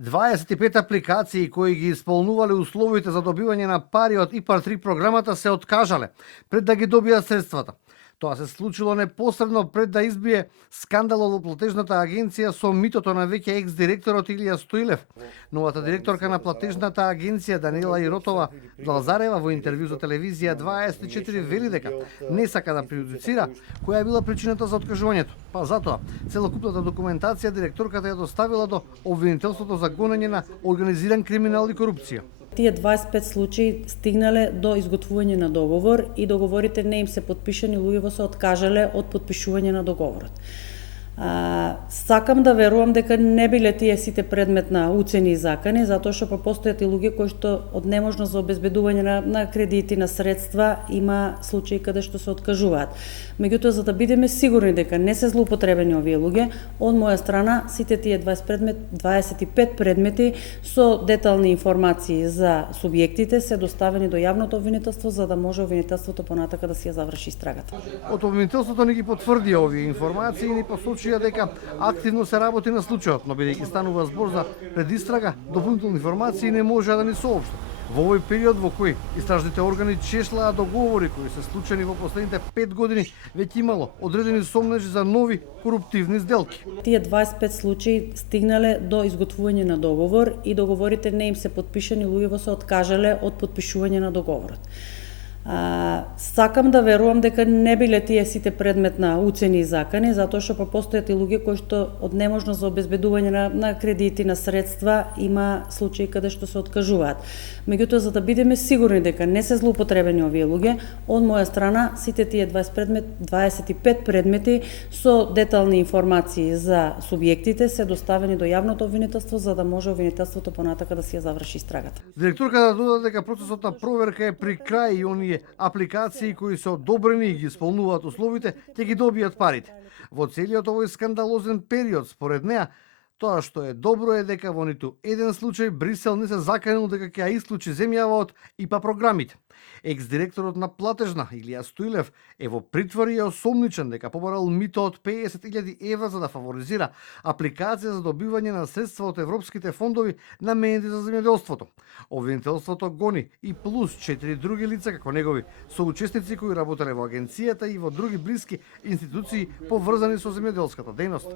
25 апликации кои ги исполнувале условите за добивање на пари од ИПАР 3 програмата се откажале пред да ги добијат средствата. Тоа се случило непосредно пред да избие скандалот во платежната агенција со митото на веќе екс-директорот Илија Стоилев. Новата директорка на платежната агенција Даниела Иротова Лазарева во интервју за телевизија 24 вели дека не сака да прејудицира која била причината за откажувањето. Па затоа, целокупната документација директорката ја доставила до обвинителството за гонење на организиран криминал и корупција. Тие 25 случаи стигнале до изготвување на договор и договорите не им се подпишани, луѓето се откажале од подпишување на договорот. Сакам да верувам дека не биле тие сите предмет на уцени и закани, затоа што постојат и луѓе кои што од неможност за обезбедување на кредити, на средства, има случаи каде што се откажуваат. Меѓутоа, за да бидеме сигурни дека не се злоупотребени овие луѓе, од моја страна сите тие 25 предмети со детални информации за субјектите се доставени до јавното обвинителство за да може обвинителството понатака да си ја заврши истрагата. Од обвинителството не ги потврди овие информации и ни посочија дека активно се работи на случајот, но бидејќи станува збор за предистрага, дополнителни информации не можеа да ни соопштат. Во овој период во кој истражните органи чешлаа договори кои се склучени во последните 5 години, веќе имало одредени сомнежи за нови коруптивни сделки. Тие 25 случаи стигнале до изготвување на договор и договорите не им се подпишани, луѓето се откажале од подпишување на договорот. Сакам да верувам дека не биле тие сите предмет на уцени и закани, затоа што постојат и луѓе кои што од неможност за обезбедување на кредити, на средства, има случаи каде што се откажуваат. Меѓутоа, за да бидеме сигурни дека не се злоупотребени овие луѓе, од моја страна сите тие 25 предмети со детални информации за субјектите се доставени до јавното обвинителство за да може обвинителството понатака да си ја заврши истрагата. Директорката додаде дека процесот на проверка е при крај и оние апликации кои се одобрени и ги исполнуваат условите, ќе ги добијат парите. Во целиот овој скандалозен период, според неа, тоа што е добро е дека во ниту еден случај Брисел не се заканил дека ќе ја исклучи земјава од ИПА програмите. Екс-директорот на платежна Илија Стоилев е во притвор и е осомничен дека побарал мито од 50.000 евра за да фаворизира апликација за добивање на средства од европските фондови наменети за земјоделството. Обвинителството гони и плюс 4 други лица како негови соучесници кои работеле во агенцијата и во други блиски институции поврзани со земјоделската дејност.